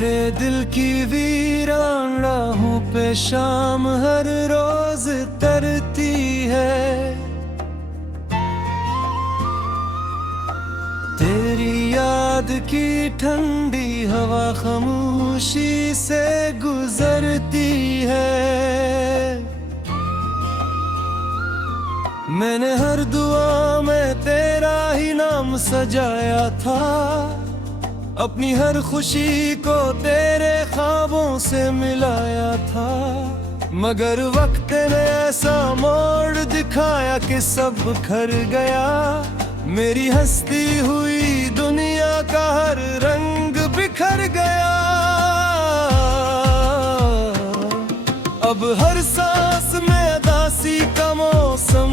मेरे दिल की वीरान राहों पे शाम हर रोज तरती है। तेरी याद की ठंडी हवा खामोशी से गुजरती है। मैंने हर दुआ में तेरा ही नाम सजाया था, अपनी हर खुशी को तेरे ख्वाबों से मिलाया था। मगर वक्त ने ऐसा मोड़ दिखाया कि सब खर गया। मेरी हंसती हुई दुनिया का हर रंग बिखर गया। अब हर सांस में उदासी का मौसम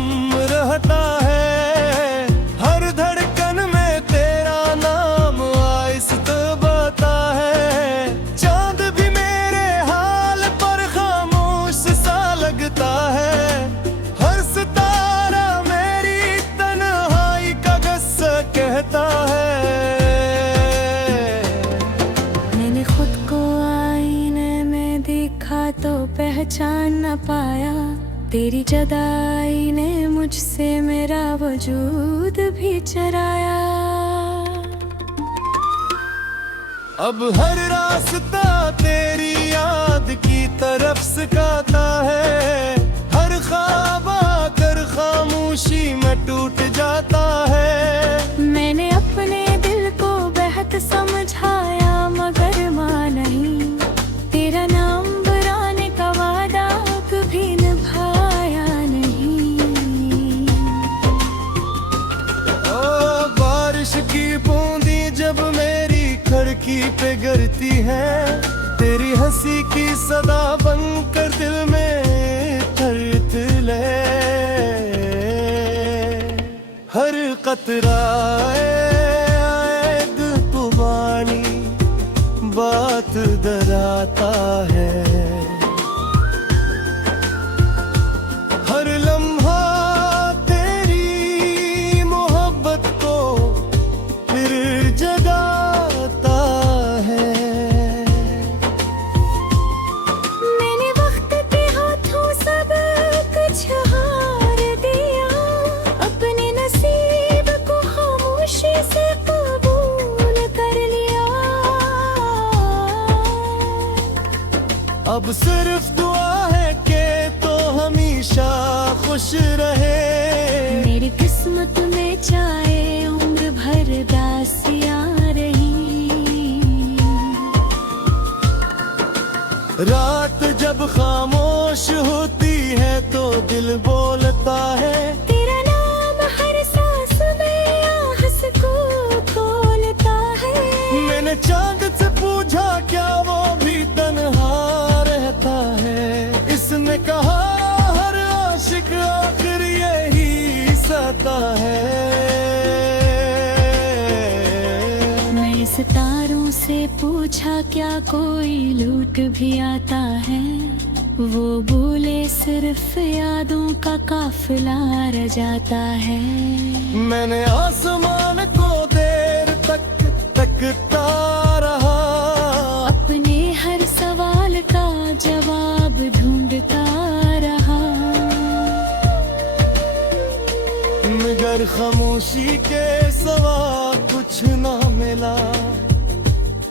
रहता है। हर धड़कन में तेरा नाम आहिस्ता बता है। चांद भी मेरे हाल पर खामोश सा लगता है। हर सितारा मेरी तन्हाई का किस्सा कहता है। मैंने खुद को आईने में देखा तो पहचान न पाया। तेरी जुदाई ने मुझसे मेरा वजूद भी चराया। अब हर रास्ता तेरी याद की तरफ सिखाता है। हर ख्वाब आकर खामोशी में टूट जाता है। मैंने अपने दिल को बेहद समझाया मगर मां नहीं। तेरा नाम बुराने का वादा कभी निभाया नहीं। ओ बारिश की बूंदी जब मेरी खिड़की पे गिरती है। तेरी हंसी की सदा बनकर दिल में थरथले। हर कतरा एक पुबानी बात डराता है। हर लम्हा तेरी मोहब्बत को फिर जगाता है। मैंने वक्त के हाथों सब कुछ हार दिया। अपने नसीब को खामोशी से कबूल कर लिया। अब सिर्फ दुआ है कि तो हमेशा खुश रहे। मेरी किस्मत में चाहे उम्र भर दासियां रही। रात जब खामोश होती है तो दिल बोलता है। तेरा नाम हर सांस में आहस को खोलता है। मैंने चांद से पूछा क्या वो भी तन्हा रहता है। इसने कहा हर आशिक आखिर यही सता है। मैं सितारों से पूछा क्या कोई लूट भी आता है। वो बोले सिर्फ यादों का काफिला रह जाता है। मैंने आसमान को देर तक तकता रहा। अपने हर सवाल का जवाब ढूंढता रहा। मगर खामोशी के सिवा कुछ ना मिला।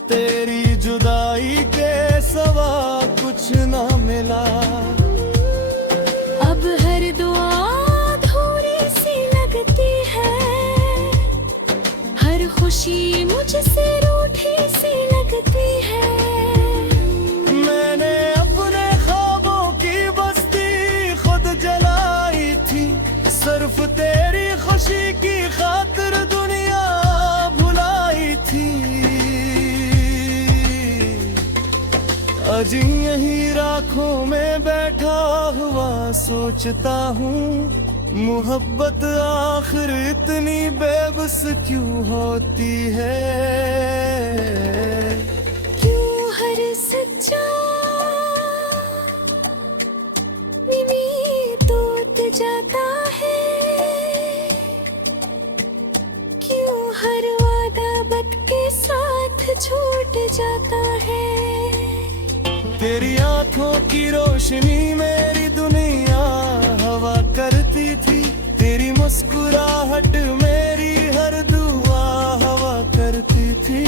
तेरी जुदाई के सिवा कुछ ना मिला। अब हर दुआ अधूरी सी लगती है। हर खुशी मुझसे रूठी सी लगती है। मैंने अपने ख्वाबों की बस्ती खुद जलाई थी। सिर्फ तेरी खुशी की खातिर दुनिया भुलाई थी। आज यही राखों में बैठा हुआ सोचता हूँ। मोहब्बत आखिर इतनी बेबस क्यों होती है। क्यों हर सच्चा टूट जाता है। क्यों हर वादा वक्त के साथ छूट जाता है। आंखों की रोशनी मेरी दुनिया हवा करती थी, तेरी मुस्कुराहट मेरी हर दुआ हवा करती थी।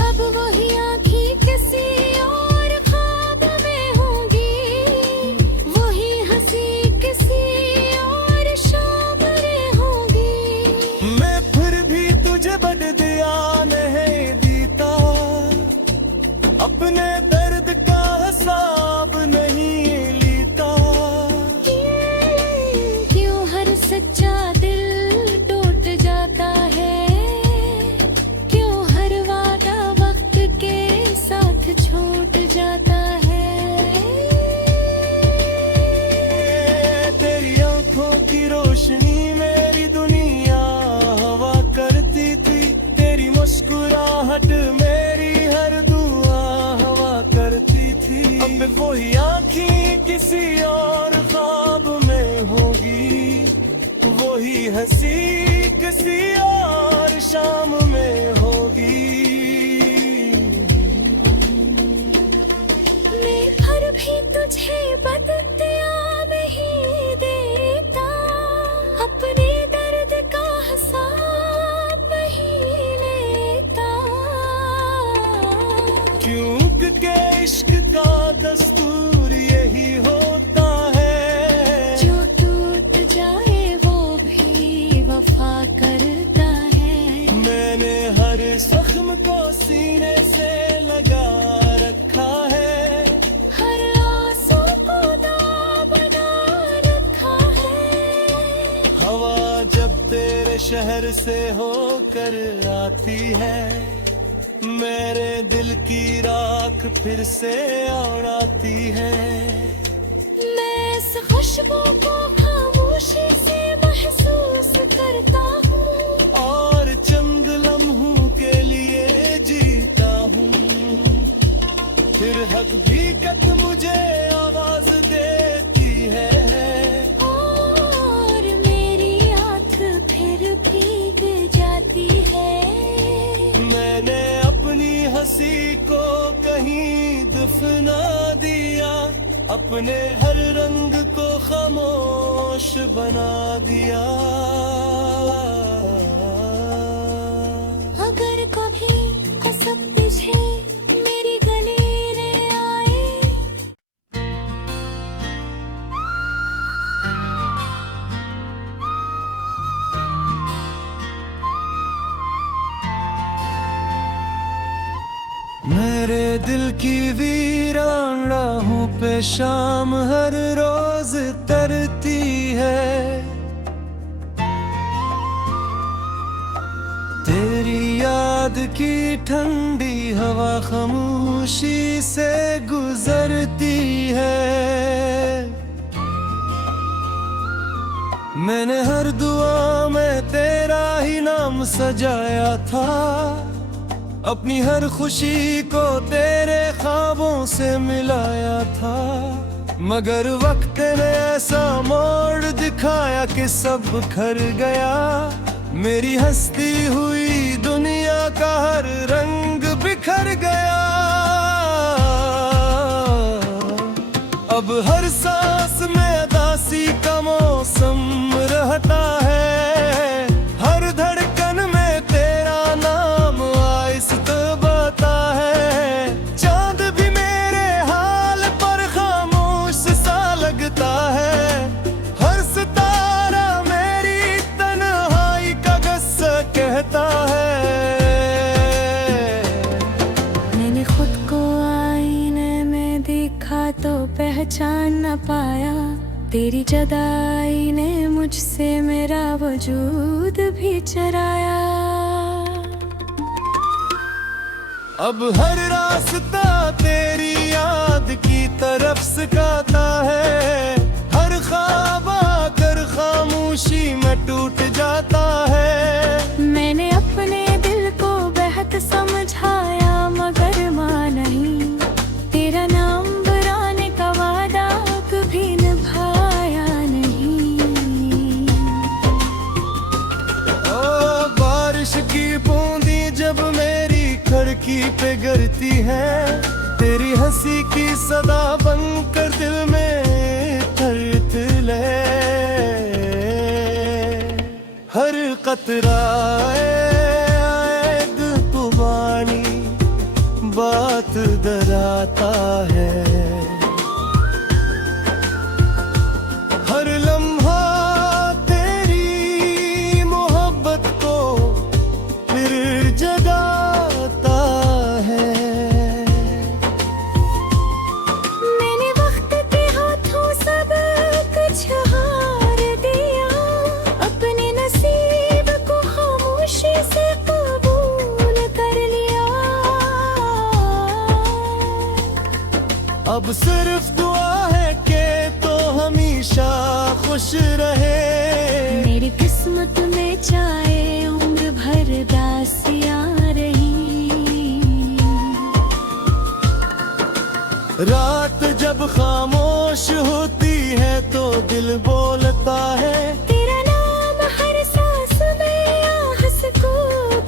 अब वही आँखें किसी और ख्वाब में होंगी, वही हंसी किसी और शाम में होंगी। मैं फिर भी तुझे बद दिया नहीं देता, अपने दर्द का हिसाब नहीं लेता। क्यों हर सच्चा दिल टूट जाता है, क्यों हर वादा वक्त के साथ छूट जाता है। तेरी आंखों की रोशनी मेरी दुनिया हवा करती थी, तेरी मुस्कुराहट मेरी हर दुआ हवा करती थी। अब वही आँखें किसी और ख्वाब में होगी, वही हंसी किसी और शाम में होगी। मैं फिर भी तुझे बदतिया नहीं देता, अपने दर्द का हिसाब नहीं लेता। क्योंकि इश्क का दस्तूर यही होता है, जो टूट जाए वो भी वफा करता है। मैंने हर जख्म को सीने से लगा रखा है, हर आंसू को दाग बना रखा है। हवा जब तेरे शहर से होकर आती है, मेरे दिल की राख फिर से उड़ाती है। मैं इस खुशबू को खामोशी से महसूस करता हूँ, और चंद लम्हों के लिए जीता हूँ। फिर हकीकत मुझे आवाज देती है, और मेरी आँख फिर भीग जाती है। मैंने अपनी हंसी को कहीं दफना दिया, अपने हर रंग को खामोश बना दिया। अगर कभी कसम तुझे मेरी गली ले आए, मेरे दिल की वीरान राहों पे शाम हर रोज तरती है, तेरी याद की ठंडी हवा खामोशी से गुजरती है। मैंने हर दुआ में तेरा ही नाम सजाया था, अपनी हर खुशी को तेरे ख्वाबों से मिलाया था। मगर वक्त ने ऐसा मोड़ दिखाया कि सब खर गया, मेरी हंसती हुई दुनिया का हर रंग बिखर गया। अब हर सांस में उदासी का मौसम रहता है, हर धड़कन में तेरा नाम आहिस्ता बता है। चांद भी मेरे हाल पर खामोश सा लगता है, हर सितारा मेरी तन्हाई का गस्सा कहता है। मैंने खुद को आईने में देखा तो पहचान न पाया, तेरी जुदाई ने मुझसे मेरा वजूद भी चराया। अब हर रास्ता तेरी याद की तरफ सिखाता है, हर ख्वाब आकर खामोशी में टूट जाता है। मैंने अपने दिल को बेहद समझाया मगर माँ नहीं, तेरा नाम बुराने का वादा कभी निभाया नहीं। ओ बारिश की बूंदी जब मेरी खिड़की पे गिरती है, तेरी हंसी की सदा बनकर दिल में तरतले, हर कतरा एक कुबानी बात डराता है, हर लम्हा तेरी मोहब्बत को फिर जगाता है। मैंने वक्त के हाथों सब कुछ हार दिया, अपने नसीब को खामोशी से कबूल कर लिया। अब सिर्फ दुआ है कि तो हमेशा खुश रहे, मेरी किस्मत में चाहे उम्र भर दासियां रही। रात जब खामोश होती है तो दिल बोलता है, तेरा नाम हर सांस में आहस को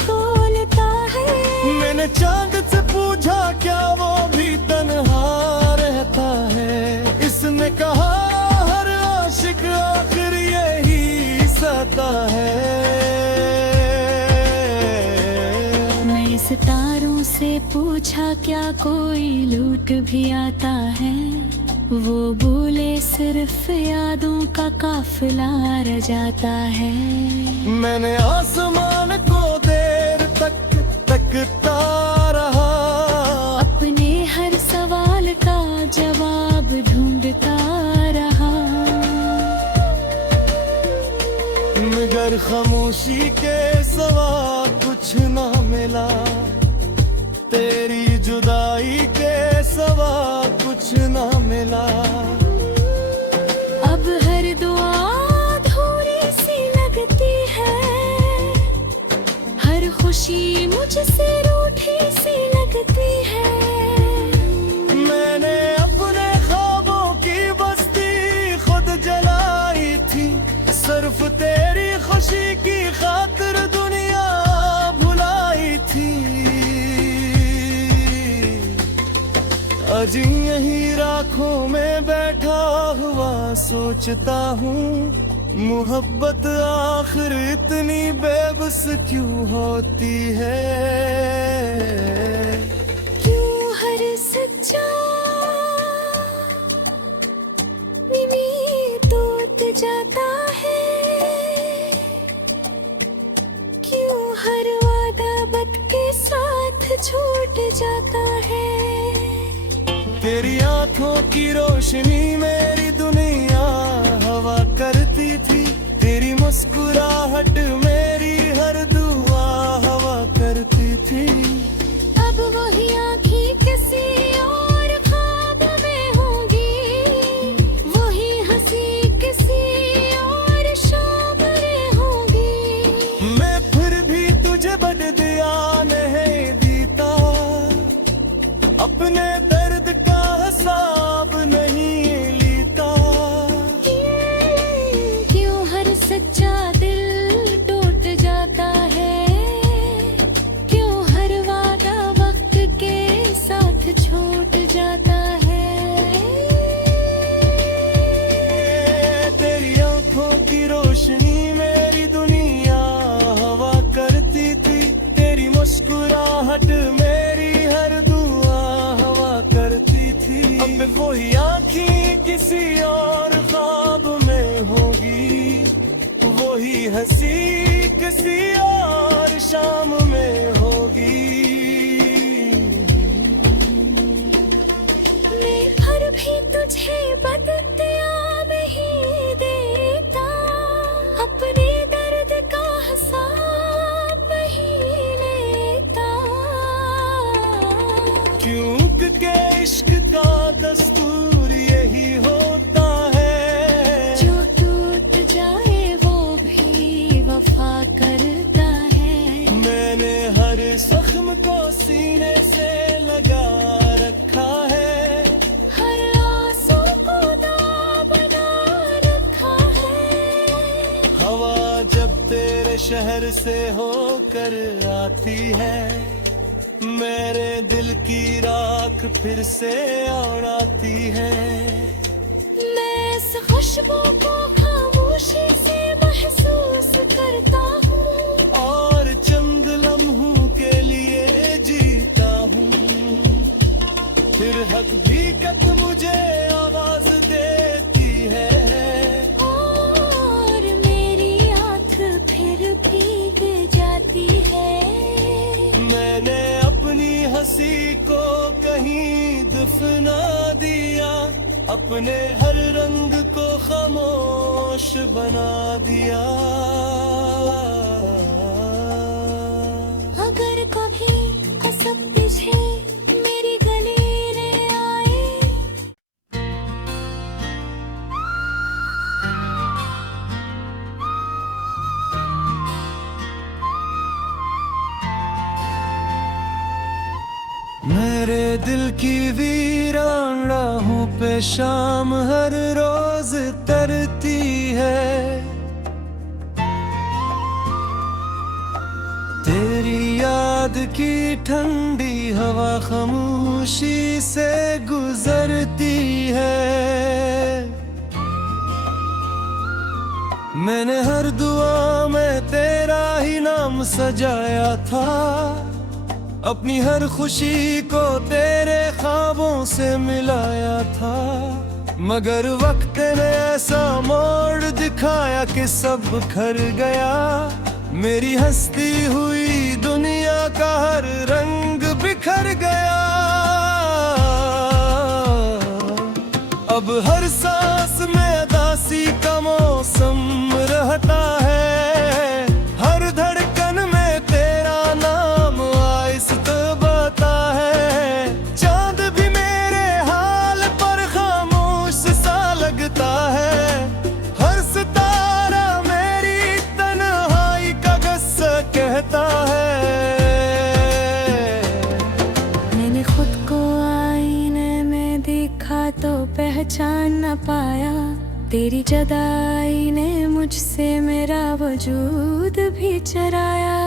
खोलता है। मैंने चांद से पूछा क्या वो भी तन्हा रहता है, इसने कहा हर आशिक आखिर यही सता है। मैं सितारों से पूछा क्या कोई लूट भी आता है, वो बोले सिर्फ यादों का काफिला रह जाता है। मैंने आसमान को देर तक तकता रहा, अपने हर सवाल का जवाब ढूंढता रहा, मगर खामोशी के सिवा कुछ ना मिला, तेरी जुदाई के सिवा कुछ ना मिला। अब हर दुआ अधूरी सी लगती है, हर खुशी मुझसे रूठी सी लगती है। मैंने अपने ख्वाबों की बस्ती खुद जलाई थी, सिर्फ तेरी खुशी की खातिर दुनिया भुलाई थी। आज यही राखों में बैठा हुआ सोचता हूँ, मोहब्बत आखिर इतनी बेबस क्यों होती है। क्यों हर सच्चा टूट जाता है, क्यों हर वादा वक्त के साथ छूट जाता है। तेरी आंखों की रोशनी मेरी दुनिया हवा करती थी, तेरी मुस्कुराहट मेरी हर दुआ हवा करती थी। अब वही आँखें किसी और ख्वाब में होंगी, वही हंसी किसी और शाम में होंगी। मैं फिर भी तुझे बद दिया नहीं देता, अपने दर्द का हिसाब नहीं लेता। क्यों हर सच्चा दिल टूट जाता है, क्यों हर वादा वक्त के साथ छूट जाता है। तेरी आंखों की रोशनी मेरी दुनिया हवा करती थी, तेरी मुस्कुराहट मेरी हर दुआ हवा करती थी। अब वही आँखें किसी और ख्वाब में होगी, वही हंसी किसी और शाम में होगी। मैं हर भी तुझे बदतिया नहीं देता, अपने दर्द का हिसाब नहीं लेता। क्योंकि इश्क का दस्तूर यही होता है, जो टूट जाए वो भी वफा करता है। मैंने हर जख्म को सीने से लगा रखा है, हर आंसू को दाग बना रखा है। हवा जब तेरे शहर से होकर आती है, मेरे दिल की राख फिर से उड़ाती है। मैं इस खुशबू को खामोशी से महसूस करता हूँ और चंद लम्हों के लिए जीता हूँ। फिर हकीकत मुझे आवाज देती है और मेरी आँख फिर भीग जाती है। मैंने अपनी हंसी को कहीं दफना दिया, अपने हर रंग को खामोश बना दिया। अगर कभी कसम तुझे मेरी गली ले आए, मेरे दिल की वीरान राहों पे शाम हर रोज तरती है। तेरी याद की ठंडी हवा खामोशी से गुजरती है। मैंने हर दुआ में तेरा ही नाम सजाया था, अपनी हर खुशी को तेरे ख्वाबों से मिलाया था। मगर वक्त ने ऐसा मोड़ दिखाया कि सब खर गया। मेरी हंसती हुई दुनिया का हर रंग बिखर गया। अब हर सांस में उदासी का मौसम रहता है। हर धड़कन में तेरा नाम आहिस्ता बता है। चांद भी मेरे हाल पर खामोश सा लगता है। हर सितारा मेरी तन्हाई का गस्सा कहता है। मैंने खुद को आईने में देखा तो पहचान न पाया। तेरी जुदाई ने मुझसे मेरा वजूद भी चराया।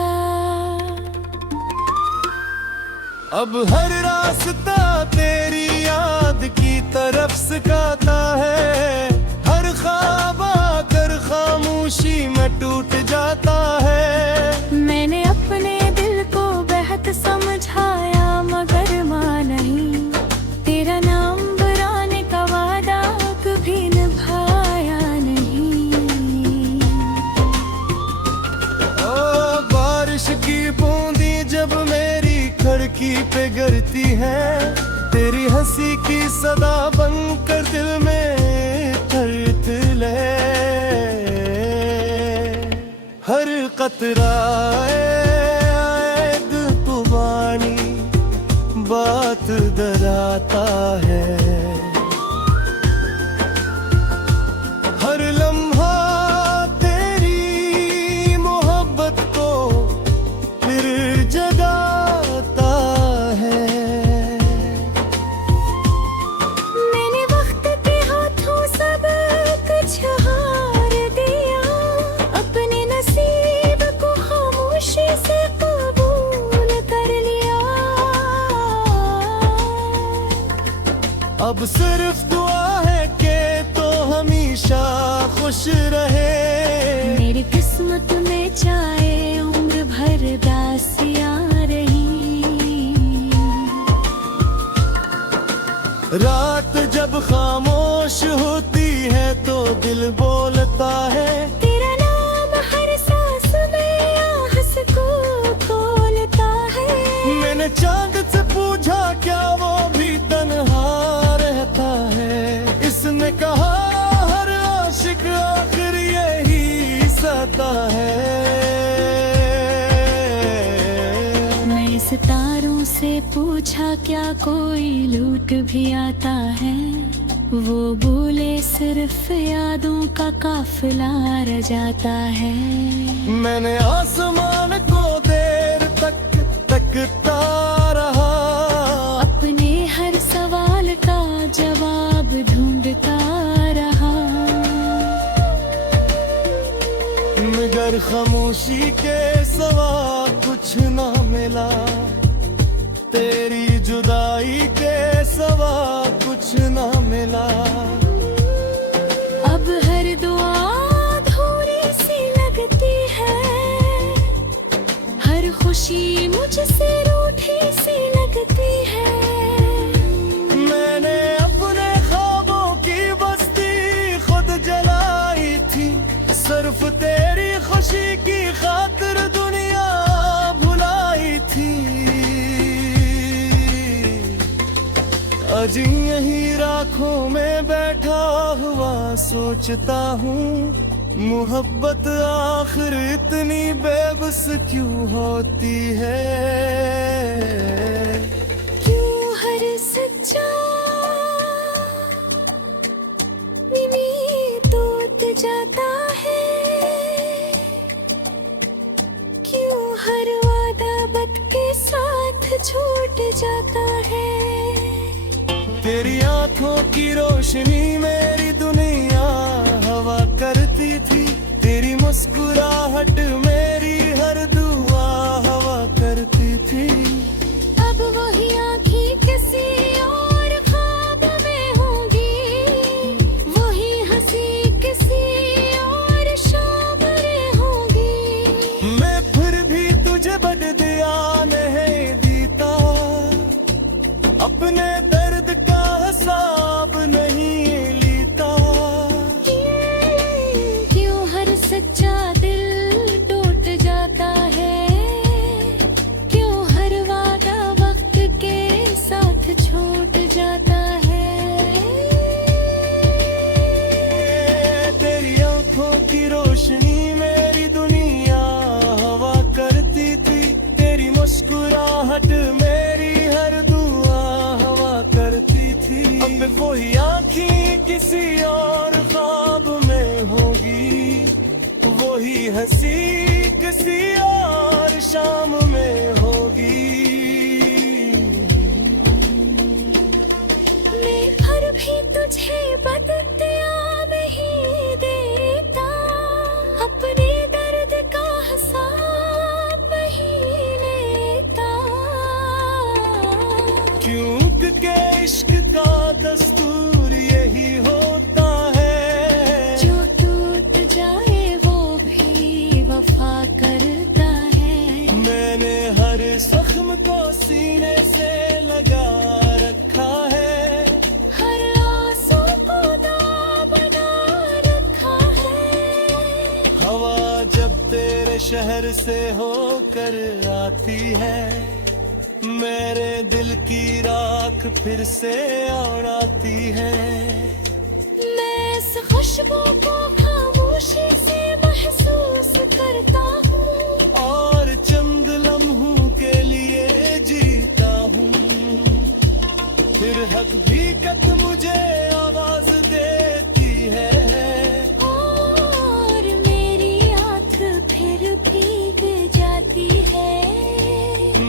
अब हर रास्ता तेरी याद की तरफ सिखाता है। हर ख्वाब आकर खामोशी में टूट जाता है। मैंने अपने दिल को बेहद समझाया मगर मां नहीं। तेरा नाम बुराने का वादा कभी निभाया नहीं। ओ बारिश की बूंदी जब मेरी खिड़की पे गिरती है। तेरी हंसी की सदा बनकर दिल में थरथले। हर कतरा एक जुबानी बात डराता है। हर लम्हा तेरी मोहब्बत को फिर जगाता है। मैंने वक्त के हाथों सब कुछ हार दिया। अपने नसीब को खामोशी से कबूल कर लिया। अब सिर्फ दुआ है कि तो हमेशा खुश रहे। मेरी किस्मत में चाहे उम्र भर दासियां रही। रात जब खामोश होती है तो दिल बोलता है। तेरा नाम हर सांस में आहस को खोलता है। मैंने चांद से पूछा क्या वो भी तन्हा रहता है। इसने कहा हर आशिक आखिर यही सता है। मैं सितारों से पूछा क्या कोई लूट भी आता है। वो बोले सिर्फ यादों का काफिला रह जाता है। मैंने आसमान को देर तक तकता रहा। अपने हर सवाल का जवाब ढूंढता रहा। मगर खामोशी के सवा कुछ ना मिला। तेरी जुदाई के सिवा कुछ ना मिला। अब हर दुआ अधूरी सी लगती है, हर खुशी मुझसे रूठी सी लगती है। मैंने अपने ख्वाबों की बस्ती खुद जलाई थी, सिर्फ तेरी खुशी की खातिर दुनिया भुलाई थी। अजी यहीं राखों में बैठा हुआ सोचता हूँ, मोहब्बत आखिर इतनी बेबस क्यों होती है। क्यों हर सच्चा टूट जाता है, क्यों हर वादा वक्त के साथ छूट जाता है। तेरी आंखों की रोशनी मेरी दुनिया हवा करती थी, तेरी मुस्कुराहट मेरी हर दुआ हवा करती थी। अब वही आँखें किसी और ख्वाब में होंगी, वही हंसी किसी और शाम में होंगी। मैं फिर भी तुझे बद दिया नहीं देता, अपने दर्द का हिसाब नहीं लेता। क्यों हर सच्चा दिल टूट जाता है, क्यों हर वादा वक्त के साथ छूट जाता है। तेरी आंखों की रोशनी मेरी दुनिया हवा करती थी, तेरी मुस्कुराहट मेरी हर दुआ हवा करती थी। अब वही आँखें किसी और ख्वाब में होगी, वही हंसी किसी और शाम में होगी। मैं फिर भी तुझे बदतिया नहीं देता, अपने दर्द का हिसाब नहीं लेता। क्योंकि इश्क का दस्तूर यही होता है, जो टूट जाए वो भी वफा करता है। मैंने हर जख्म को सीने से लगा रखा है, हर आंसू को दाग बना रखा है। हवा जब तेरे शहर से होकर आती है, मेरे दिल की राख फिर से उड़ाती है। मैं इस खुशबू को खामोशी से महसूस करता हूँ, और चंद लम्हों के लिए जीता हूँ। फिर हकीकत मुझे आवाज देती है, और मेरी आँख फिर भीग जाती है।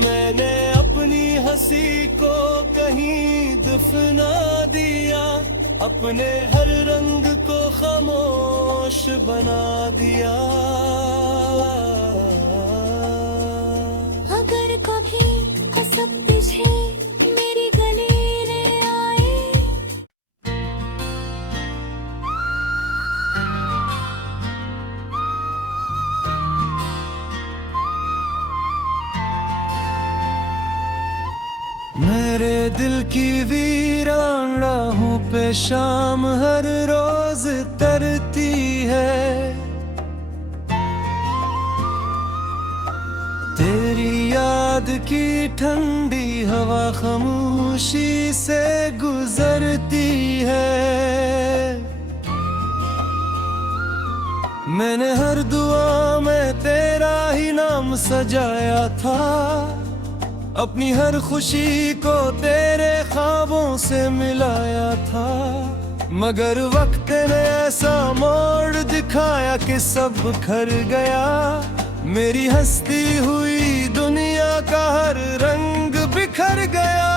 मैंने अपनी हंसी को कहीं दफना दिया, अपने हर रंग को खामोश बना दिया। अगर कभी कसम तुझे मेरी गली ले आए, मेरे दिल की वीरान राहों पे शाम हर रोज तरती है, तेरी याद की ठंडी हवा खामोशी से गुजरती है। मैंने हर दुआ में तेरा ही नाम सजाया था, अपनी हर खुशी को तेरे ख्वाबों से मिलाया था। मगर वक्त ने ऐसा मोड़ दिखाया कि सब खर गया, मेरी हंसती हुई दुनिया का हर रंग बिखर गया।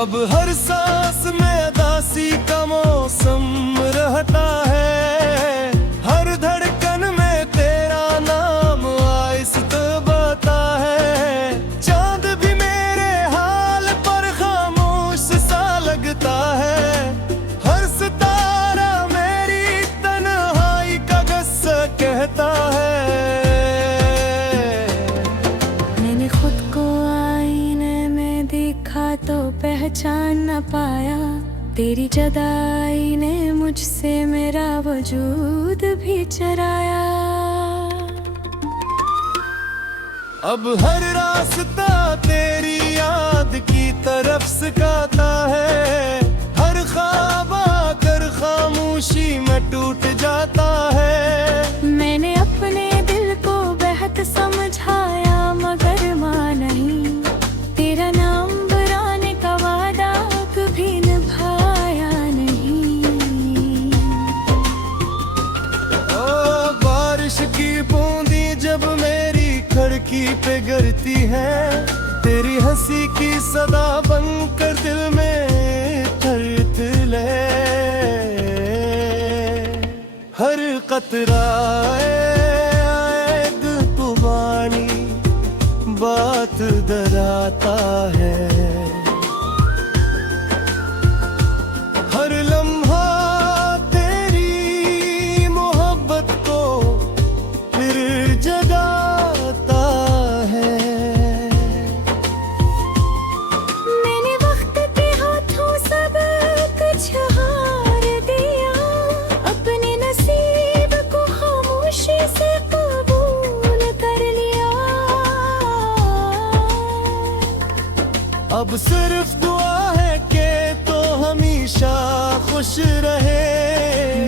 अब हर सांस में उदासी का मौसम रहता है, हर धड़कन में तेरा नाम आहिस्ता बता जान न पाया, तेरी जुदाई ने मुझसे मेरा वजूद भी चराया। अब हर रास्ता तेरी याद की तरफ सिखाता है, हर ख्वाब आकर खामोशी में टूट जाता है। मैंने अपने दिल को बेहद समझाया मगर मां नहीं, तेरा नाम बुराने का वादा कभी निभाया नहीं। ओ बारिश की बूंदी जब मेरी खिड़की पे गिरती है, तेरी हंसी की सदा बनकर दिल में थरथले। हर कतरा एक कुर्बानी बात डराता है, हर लम्हा तेरी मोहब्बत को फिर जगाता है। मैंने वक्त के हाथों सब कुछ हार दिया, अपने नसीब को खामोशी से कबूल कर लिया। अब सिर्फ दुआ है कि तो हमेशा खुश रहे,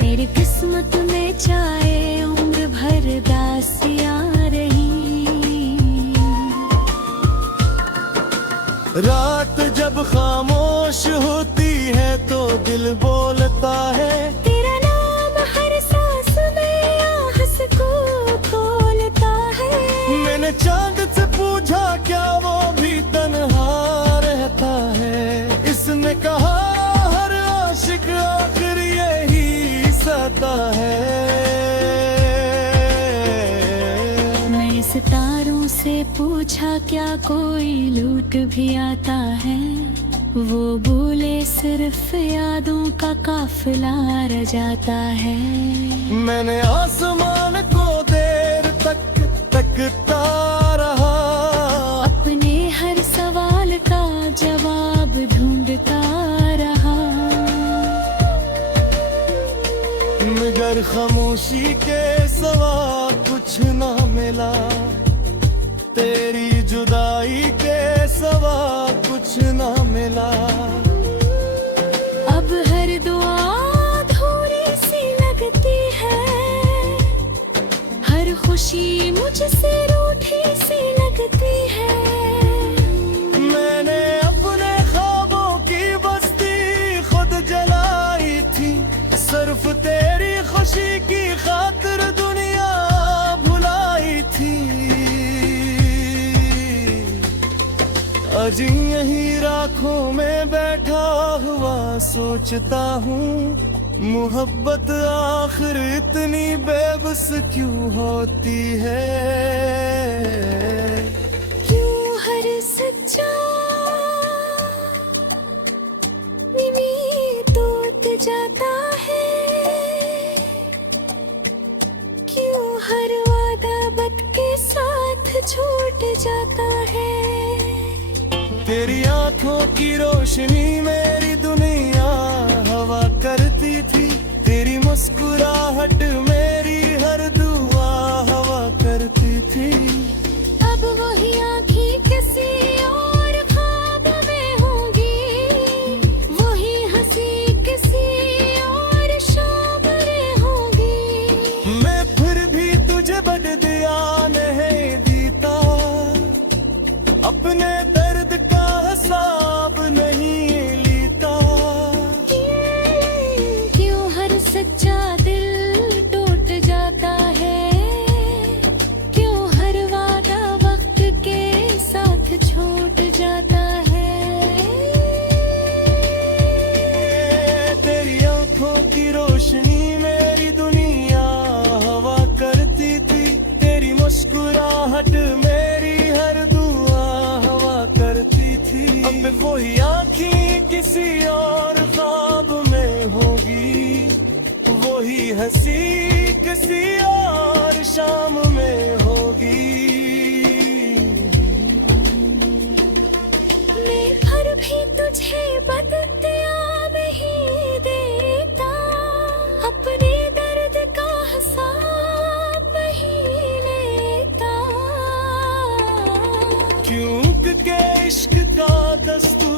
मेरी किस्मत में चाहे उम्र भर दासियां रही। रात जब खामोश होती है तो दिल बोलता है, तेरा नाम हर सांस में आहस को खोलता है। मैंने चांद से पूछा क्या वो भी तन्हा रहता है, इसने कहा हर आशिक आखिर यही सता है। मैं सितारों से पूछा क्या कोई लूट भी आता है, वो बोले सिर्फ यादों का काफिला रह जाता है। मैंने आसमान को देर तक तकता रहा, अपने हर सवाल का जवाब ढूंढता रहा, मगर खामोशी के सिवा कुछ ना मिला, तेरी जुदाई के सिवा कुछ ना मिला। अब हर दुआ अधूरी सी लगती है, हर खुशी मुझसे रूठी सी लगती है। मैंने अपने ख्वाबों की बस्ती खुद जलाई थी, सिर्फ तेरी खुशी की खातिर दुनिया भुलाई थी। आज यहीं राखों में बैठा हुआ सोचता हूँ, मोहब्बत आखिर इतनी बेबस क्यों होती है। क्यों हर सच्चा टूट जाता है, क्यों हर वादा वक्त के साथ छूट जाता है। तेरी आंखों की रोशनी मेरी दुनिया हवा करती थी, तेरी मुस्कुराहट मेरी हर दुआ हवा करती थी। अब वही आँखें किसी और ख्वाब में होंगी, वही हंसी किसी और शाम में होंगी। मैं फिर भी तुझे बद दिया नहीं देता, अपने दर्द का हिसाब नहीं लेता। क्यों हर सच्चा दिल टूट जाता है, क्यों हर वादा वक्त के साथ छूट जाता है। तेरी आंखों की रोशनी मेरी दुनिया हवा करती थी, तेरी मुस्कुराहट मेरी हर दुआ हवा करती थी। अब वही आँखें किसी और ख्वाब में होगी, वही हंसी किसी और शाम में होगी। मैं फिर भी तुझे बदल इश्क का दस्तूर